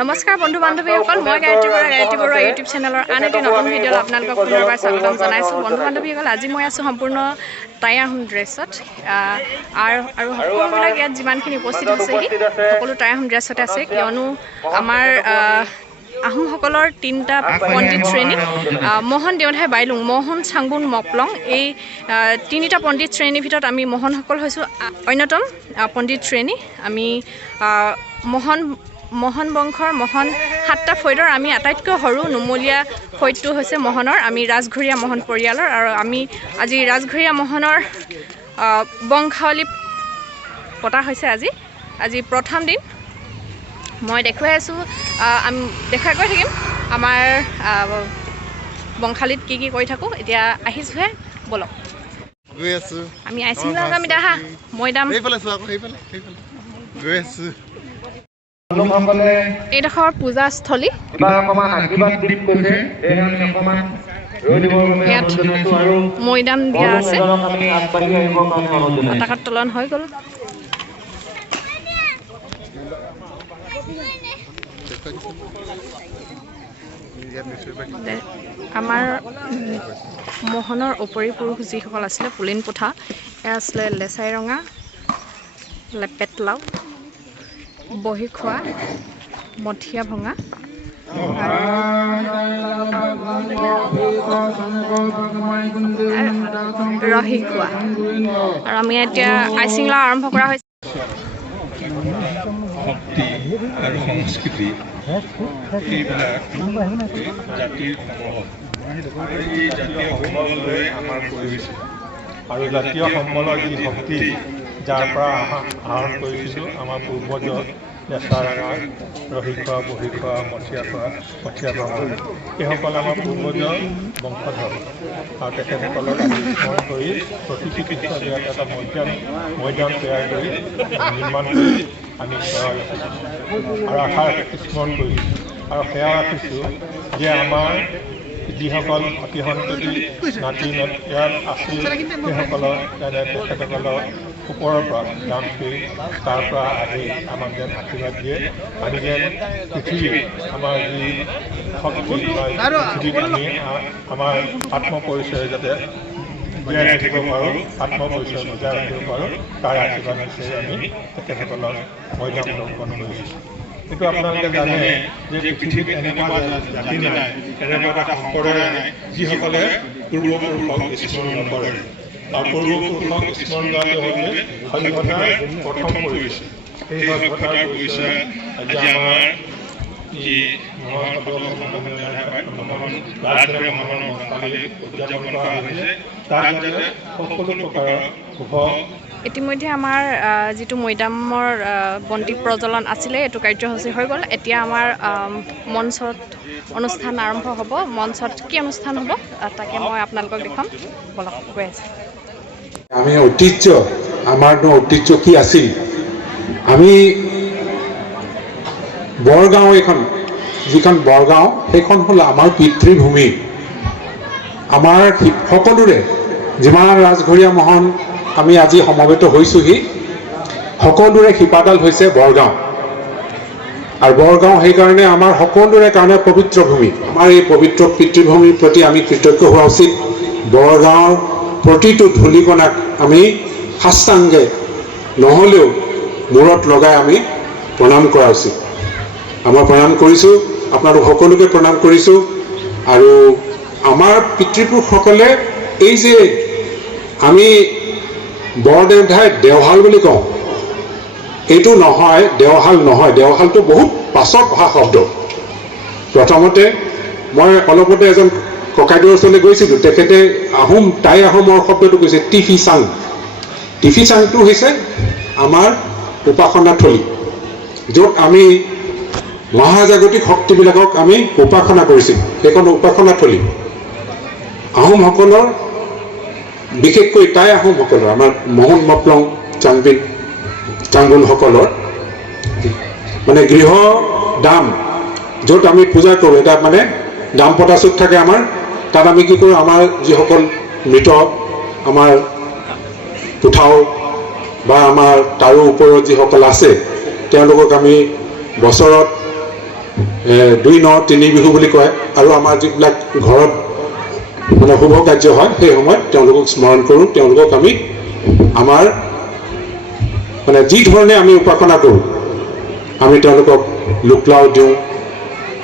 নমস্কাৰ বন্ধু বান্ধৱীসকল, মই গায়ত্ৰী বৰুৱা ইউটিউব চেনেলৰ আন এটি নতুন ভিডিঅ'ত আপোনালোকক পুনৰবাৰ স্বাগতম জনাইছোঁ। বন্ধু বান্ধৱীসকল, আজি মই আছোঁ সম্পূৰ্ণ টাই আহোম ড্ৰেছত আৰু সকলোবিলাক ইয়াত যিমানখিনি উপস্থিত হৈছেহি সকলো টাই আহোম ড্ৰেছতে আছে, কিয়নো আমাৰ আহোমসকলৰ তিনিটা পণ্ডিত শ্ৰেণী মহন, দেওধাই, বাইলুং, মহন, চাংগুন, মপলং, এই তিনিটা পণ্ডিত শ্ৰেণীৰ ভিতৰত আমি মহনসকল হৈছোঁ অন্যতম পণ্ডিত শ্ৰেণী। আমি মহন বংশৰ মহন 7টা ফৈদৰ আমি আটাইতকৈ সৰু নুমলীয়া ফৈদটো হৈছে মহনৰ। আমি ৰাজঘৰীয়া মহন পৰিয়ালৰ আৰু আমি আজি ৰাজঘৰীয়া মহনৰ বংখাৱলী পতা হৈছে। আজি প্ৰথম দিন মই দেখুৱাই আছোঁ, আমি দেখুৱাই গৈ থাকিম আমাৰ বংখালীত কি কৰি থাকোঁ। এতিয়া আহিছোঁহে, বলক গৈ আছোঁ আমি আমি দেখা মই দাম গৈ আছোঁ। এইডোখৰ পূজাস্থলী, ইয়াত মৈদাম দিয়া আছে, পতাকাত তোলন হৈ গ'ল। আমাৰ মহনৰ উপৰি পুৰুষ যিসকল আছিলে, পুলিন পোথা, এয়া আছিলে লেচাই ৰঙা, পেটলাও, বহি খোৱা, মঠিয়া ভঙা, ৰহি খোৱা। আৰু আমি এতিয়া আইচিংলা আৰম্ভ কৰা হৈছে। শক্তি আৰু সংস্কৃতি এইবিলাক জাতিৰ সম্বল, এই জাতীয় সম্বললৈ আমাৰ পৰিছে আৰু জাতীয় সম্বলৰ যি শক্তি যাৰ পৰা আহৰণ কৰিছিলোঁ আমাৰ পূৰ্বজৰ লেচা ৰঙা, ৰহি খোৱা, বহি খোৱা, মঠিয়া ভঙা, এইসকল আমাৰ পূৰ্বজৰ বংশধৰ আৰু তেখেতসকলক আমি স্মৰণ কৰি প্ৰতিটো ক্ষেত্ৰত এটা মৈদাম তৈয়াৰ কৰি নিৰ্মাণ কৰি আমি সেৱা ৰাখিছোঁ আৰু আশা স্মৰণ কৰিছোঁ আৰু সেৱা ৰাখিছোঁ যে আমাৰ যিসকল অতি সন্ততি নাতি ইয়াত আছিল সেইসকলৰ তেখেতসকলৰ ওপৰৰ পৰা দান কৰি তাৰ পৰা আহি আমাক যেন আশীৰ্বাদ দিয়ে। আমি যেন পৃথিৱীৰ আমাৰ যি শক্তি পৃথিৱীত আমি আমাৰ আত্মপৰিচয় যাতে জীয়াই ৰাখিব পাৰোঁ, আত্মপৰিচয় বজাই ৰাখিব পাৰোঁ, তাৰ আশীৰ্বাদ বিচাৰি আমি তেখেতসকলক মৈদাম দৰ্শন কৰিছোঁ। কিন্তু আপোনালোকে জানে যে পৃথিৱীত এনেকুৱা জাতি নাই, এনেকুৱা এটা সম্প্ৰদায় নাই যিসকলে পূৰ্বপুৰুষক স্মৰণ নকৰে। আৰু পূৰ্বপুৰুষক স্মৰণ কৰাটো হৈছে সভ্যতাৰ প্ৰথম পৰিচয়। সেই সভ্যতাৰ পৰিচয় আজি আমাৰ যি ৰাজঘৰীয়া মহনৰ বংশাৱলী উদযাপন কৰা হৈছে, তাত যাতে সকলো প্ৰকাৰৰ শুভ। ইতিমধ্যে আমাৰ যিটো মৈদামৰ বন্তি প্ৰজ্বলন আছিলে, এইটো কাৰ্যসূচী হৈ গ'ল। এতিয়া আমাৰ মঞ্চত অনুষ্ঠান আৰম্ভ হ'ব। মঞ্চত কি অনুষ্ঠান হ'ব তাকে মই আপোনালোকক দেখুৱাম, বলক গৈ আছে। আমি ঐতিহ্য, আমাৰনো ঐতিহ্য কি আছিল? আমি বৰগাঁও, যিখন বৰগাঁও, সেইখন হ'ল আমাৰ পিতৃভূমি। আমাৰ সকলোৰে যিমান ৰাজঘৰীয়া মহন আমি আজি সমবেত হৈছোঁহি, সকলোৰে শিপাডাল হৈছে বৰগাঁও। আৰু বৰগাঁও সেইকাৰণে আমাৰ সকলোৰে কাৰণে পবিত্ৰ ভূমি। আমাৰ এই পবিত্ৰ পিতৃভূমিৰ প্ৰতি আমি কৃতজ্ঞ হোৱা উচিত। বৰগাঁৱৰ প্ৰতিটো ধূলিকণাক আমি সাষ্টাংগে নহ'লেও মূৰত লগাই আমি প্ৰণাম কৰা উচিত। আমাৰ প্ৰণাম কৰিছোঁ, আপোনালোক সকলোকে প্ৰণাম কৰিছোঁ। আৰু আমাৰ পিতৃপুৰুষসকলে এই যে আমি বৰদেউধাই দেওহাল বুলি কওঁ, এইটো নহয়, দেওহাল নহয়। দেওহালটো বহুত পাছত অহা শব্দ। প্ৰথমতে মই অলপতে এজন ককাইদেউৰ ওচৰলৈ গৈছিলোঁ, তেখেতে টাই আহোমৰ শব্দটো কৈছে টিফি চাং। টিফি চাংটো হৈছে আমাৰ উপাসনা থলী, য'ত আমি মহাজাগতিক শক্তিবিলাকক আমি উপাসনা কৰিছিলোঁ। সেইখন উপাসনা থলী আহোমসকলৰ, বিশেষকৈ টাই আহোমসকলৰ, আমাৰ মহন, মপলং, চাংগুনসকলৰ মানে গৃহ দাম, য'ত আমি পূজা কৰোঁ। এটা মানে দাম পতা চুক থাকে আমাৰ, তাত আমি কি কৰোঁ, আমাৰ যিসকল মৃত আমাৰ পুঠাও বা তাৰো ওপৰত যিসকল আছে তেওঁলোকক আমি বছৰত 2-9 বিহু বুলি কয় আৰু আমাৰ যিবিলাক ঘৰত মানে শুভ কাৰ্য হয় সেই সময়ত তেওঁলোকক স্মৰণ কৰোঁ। তেওঁলোকক আমি আমাৰ মানে যি ধৰণে আমি উপাসনা কৰোঁ আমি তেওঁলোকক লোকলাও দিওঁ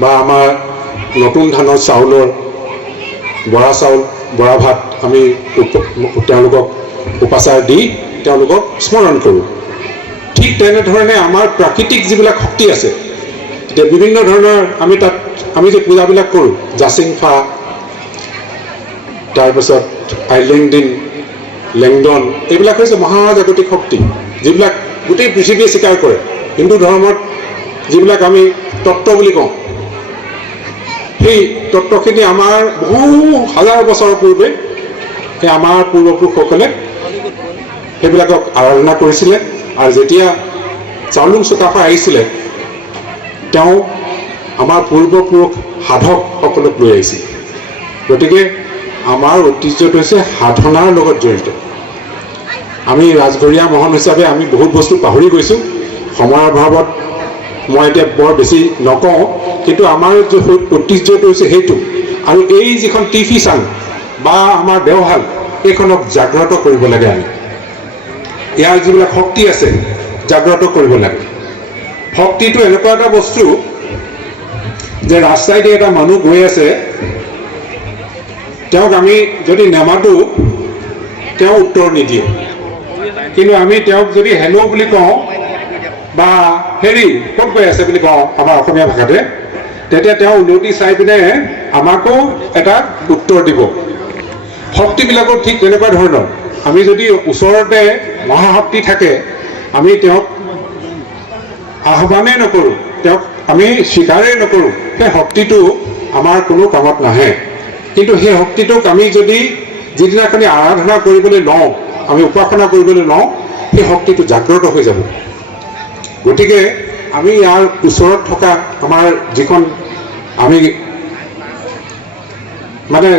বা আমাৰ নতুন ধানৰ চাউলৰ বৰা চাউল বৰা ভাত আমি তেওঁলোকক উপাচাৰ দি তেওঁলোকক স্মৰণ কৰোঁ। ঠিক তেনেধৰণে আমাৰ প্ৰাকৃতিক যিবিলাক শক্তি আছে এতিয়া বিভিন্ন ধৰণৰ আমি যে পূজাবিলাক কৰোঁ জাচিংফা তাৰপিছত আইলেংডিন লেংডন এইবিলাক হৈছে মহাজাগতিক শক্তি যিবিলাক গোটেই পৃথিৱীয়ে স্বীকাৰ কৰে। হিন্দু ধৰ্মত যিবিলাক আমি তত্ত্ব বুলি কওঁ সেই তত্ত্বখিনি আমাৰ বহু হাজাৰ বছৰৰ পূৰ্বে সেই আমাৰ পূৰ্বপুৰুষসকলে সেইবিলাকক আৰাধনা কৰিছিলে আৰু যেতিয়া চাওলুং চুকাফা আহিছিলে তেওঁ আমাৰ পূৰ্বপুৰুষ সাধকসকলক লৈ আহিছিল। গতিকে আমাৰ ঐতিহ্যটো হৈছে সাধনাৰ লগত জড়িত। আমি ৰাজঘৰীয়া মহন হিচাপে আমি বহুত বস্তু পাহৰি গৈছোঁ। সময়ৰ অভাৱত মই এতিয়া বৰ বেছি নকওঁ, কিন্তু আমাৰ যে ঐতিহ্যটো হৈছে সেইটো। আৰু এই যিখন টিফি চাং বা আমাৰ দেওশাল এইখনক জাগ্ৰত কৰিব লাগে। আমি ইয়াৰ যিবিলাক শক্তি আছে জাগ্ৰত কৰিব লাগে। শক্তিটো এনেকুৱা এটা বস্তু যে ৰাস্তাইদি এটা মানুহ গৈ আছে তেওঁক আমি যদি নেমাতো তেওঁ উত্তৰ নিদিয়ে, কিন্তু আমি তেওঁক যদি হেল্ল' বুলি কওঁ বা হেৰি ক'ত গৈ আছে বুলি কওঁ আমাৰ অসমীয়া ভাষাতে তেতিয়া তেওঁ উলটি চাই পিনে আমাকো এটা উত্তৰ দিব। শক্তিবিলাকৰ ঠিক তেনেকুৱা ধৰণৰ আমি যদি ওচৰতে মহাশক্তি থাকে আমি তেওঁক আহ্বানেই নকৰোঁ, তেওঁক আমি স্বীকাৰেই নকৰোঁ, সেই শক্তিটো আমাৰ কোনো কামত নাহে। কিন্তু সেই শক্তিটোক আমি যদি যিদিনাখনি আৰাধনা কৰিবলৈ লওঁ আমি উপাসনা কৰিবলৈ লওঁ সেই শক্তিটো জাগ্ৰত হৈ যাব। গতিকে আমি ইয়াৰ ওচৰত থকা আমাৰ যিখন আমি মানে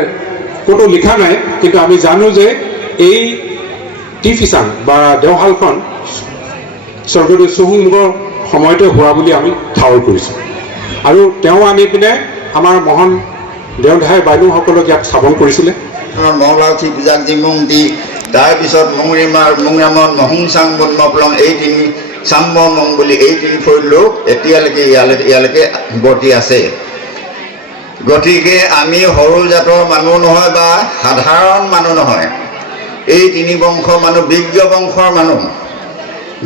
ক'তো লিখা নাই কিন্তু আমি জানো যে এই টিফিচাং বা দেওশালখন স্বৰ্গদেউ চুহুংমুঙৰ সময়তে হোৱা বুলি আমি ঠাৱৰ কৰিছোঁ। আৰু তেওঁ আনি পিনে আমাৰ মহন দেওধাই বাইদেউসকলক ইয়াত স্থাপন কৰিছিলে। মহলাউঠি পূজাক জিমুংটি তাৰপিছত মুংৰামত মহুং চাং বনমপলং এই তিনি চাম্বমং বুলি এই তিনি ফৈৰ লোক এতিয়ালৈকে ইয়ালৈকে বৰ্তি আছে। গতিকে আমি সৰু জাতৰ মানুহ নহয় বা সাধাৰণ মানুহ নহয়, এই তিনি বংশ মানুহ বিজ্ঞ বংশৰ মানুহ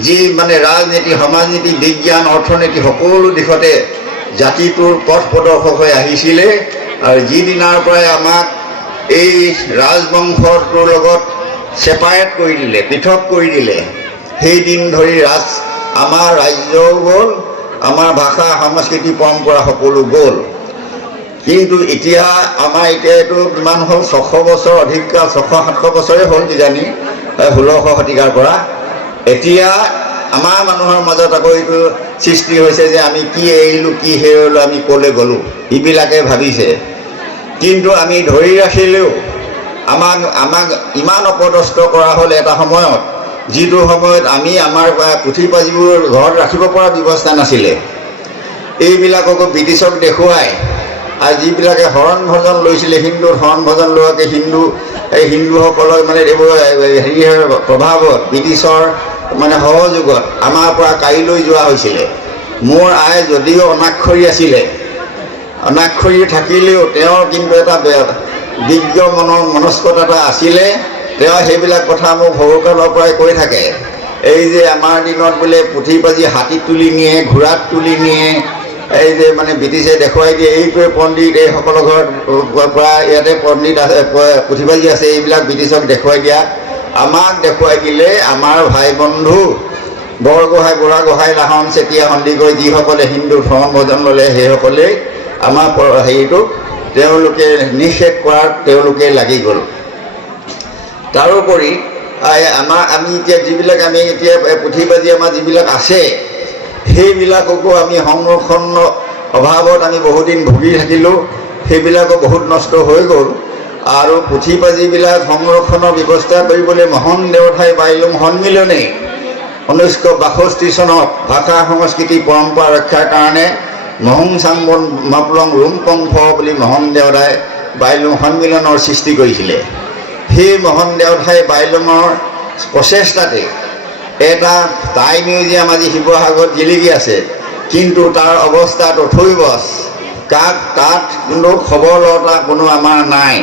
যি মানে ৰাজনীতি সমাজ নীতি বিজ্ঞান অৰ্থনীতি সকলো দিশতে জাতিটোৰ পথ প্ৰদৰ্শক হৈ আহিছিলে। আৰু যিদিনাৰ পৰাই আমাক এই ৰাজবংশটোৰ লগত ছেপাৰেট কৰি দিলে পৃথক কৰি দিলে সেইদিন ধৰি আমাৰ ৰাজ্যও গ'ল, আমাৰ ভাষা সংস্কৃতি পৰম্পৰা সকলো গ'ল। কিন্তু এতিয়া আমাৰ এইটো কিমান হ'ল 600 বছৰ অধিককাল 600-700 বছৰে হ'ল কিজানি 1600 শতিকাৰ পৰা। এতিয়া আমাৰ মানুহৰ মাজত আকৌ এইটো সৃষ্টি হৈছে যে আমি কি এৰিলোঁ কি হেৰুৱালোঁ আমি ক'লৈ গ'লোঁ এইবিলাকে ভাবিছে। কিন্তু আমি ধৰি ৰাখিলেও আমাক ইমান অপদস্থ কৰা হ'ল এটা সময়ত, যিটো সময়ত আমি আমাৰ পুথি পাঁজিবোৰ ঘৰত ৰাখিব পৰা ব্যৱস্থা নাছিলে। এইবিলাককো ব্ৰিটিছক দেখুৱাই আৰু যিবিলাকে শৰণ ভজন লৈছিলে হিন্দুত শৰণ ভজন লোৱাকে হিন্দুসকলৰ মানে এইবোৰ হেৰিৰ প্ৰভাৱত ব্ৰিটিছৰ মানে সহযোগত আমাৰ পৰা কাঢ়িলৈ যোৱা হৈছিলে। মোৰ আই যদিও অনাক্ষৰী আছিলে, অনাক্ষৰী থাকিলেও তেওঁৰ কিন্তু এটা বিজ্ঞ মনস্কতা এটা আছিলে। তেওঁ সেইবিলাক কথা মোক সৰুকালৰ পৰাই কৈ থাকে। এই যে আমাৰ দিনত বোলে পুথি পাঁজি হাতীত তুলি নিয়ে, ঘোঁৰাত তুলি নিয়ে, এই যে মানে ব্ৰিটিছে দেখুৱাই দিয়ে এইটোৱে পণ্ডিত এইসকলৰ ঘৰত পৰা ইয়াতে পণ্ডিত আছে পুথি পাঁজি আছে এইবিলাক ব্ৰিটিছক দেখুৱাই দিয়া। আমাক দেখুৱাই দিলে আমাৰ ভাই বন্ধু বৰগোহাঁই বুঢ়াগোহাঁই লাহন চেতিয়া সন্দিকৈ যিসকলে হিন্দুত শৰণ ভজন ল'লে সেইসকলে আমাৰ হেৰিটোক তেওঁলোকে নিষেধ কৰাত তেওঁলোকে লাগি গ'ল। তাৰোপৰি আমি এতিয়া যিবিলাক আমি এতিয়া পুথি পাঁজি আমাৰ যিবিলাক আছে সেইবিলাককো আমি সংৰক্ষণৰ অভাৱত আমি বহুদিন ভুগি থাকিলোঁ, সেইবিলাকো বহুত নষ্ট হৈ গ'ল। আৰু পুথি পাঁজিবিলাক সংৰক্ষণৰ ব্যৱস্থা কৰিবলৈ মহন দেওধাই বাইলুং সন্মিলনে 1962 চনত ভাষা সংস্কৃতি পৰম্পৰা ৰক্ষাৰ কাৰণে মহং চাংবন মাপলং ৰুমপংখ বুলি মহন দেওধাই বাইলুং সন্মিলনৰ সৃষ্টি কৰিছিলে। সেই মহন দেওধাই বাইলুঙৰ প্ৰচেষ্টাতে এটা টাই মিউজিয়াম আজি শিৱসাগৰত জিলিকি আছে, কিন্তু তাৰ অৱস্থা তথৈবচ, তাত কোনো খবৰ লওঁতা কোনো আমাৰ নাই।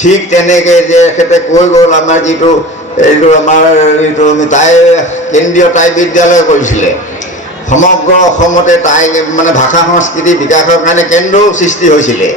ঠিক তেনেকৈ যে এখেতে কৈ গ'ল আমাৰ এইটো আমাৰ টাই কেন্দ্ৰীয় টাই বিদ্যালয় কৰিছিলে, সমগ্ৰ অসমতে টাই মানে ভাষা সংস্কৃতি বিকাশৰ কাৰণে কেন্দ্ৰও সৃষ্টি হৈছিলে।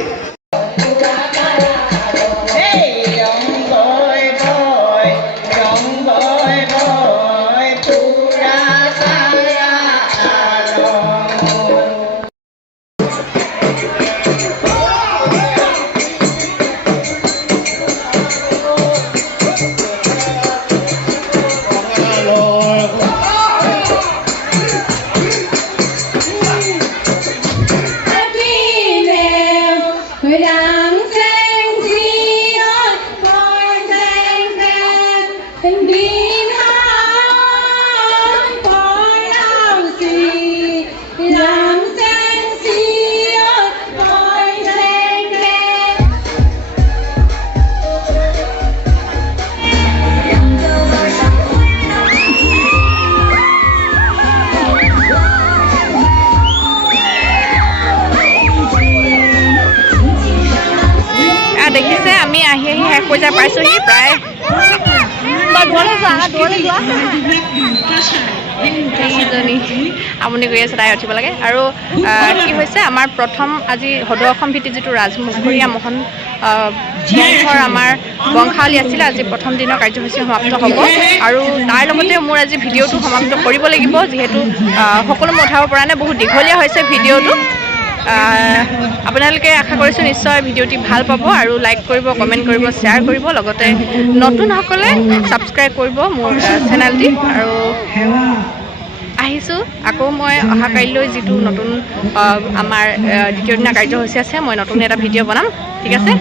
দেখিছে আমি আহি শেষ পৰ্যায় পাইছোঁহি প্ৰায় এইজনী আপুনি গৈ আছে তাই উঠিব লাগে। আৰু কি হৈছে আমাৰ প্ৰথম আজি সদৌ অসম ভিত্তিত যিটো ৰাজঘৰীয়া মহন বংশৰ আমাৰ বংখাৱলী আছিলে, আজি প্ৰথম দিনৰ কাৰ্যসূচী সমাপ্ত হ'ব। আৰু তাৰ লগতে মোৰ আজি ভিডিঅ'টো সমাপ্ত কৰিব লাগিব, যিহেতু সকলো মই উঠাব পৰা নাই, বহুত দীঘলীয়া হৈছে ভিডিঅ'টো। আপোনালোকে আশা কৰিছোঁ নিশ্চয় ভিডিঅ'টি ভাল পাব আৰু লাইক কৰিব, কমেণ্ট কৰিব, শ্বেয়াৰ কৰিব, লগতে নতুনসকলে ছাবস্ক্ৰাইব কৰিব মোৰ চেনেলটি। আৰু আহিছোঁ আকৌ মই অহা কাইলৈ যিটো নতুন আমাৰ দ্বিতীয় দিনা কাৰ্যসূচী আছে, মই নতুন এটা ভিডিঅ' বনাম। ঠিক আছে।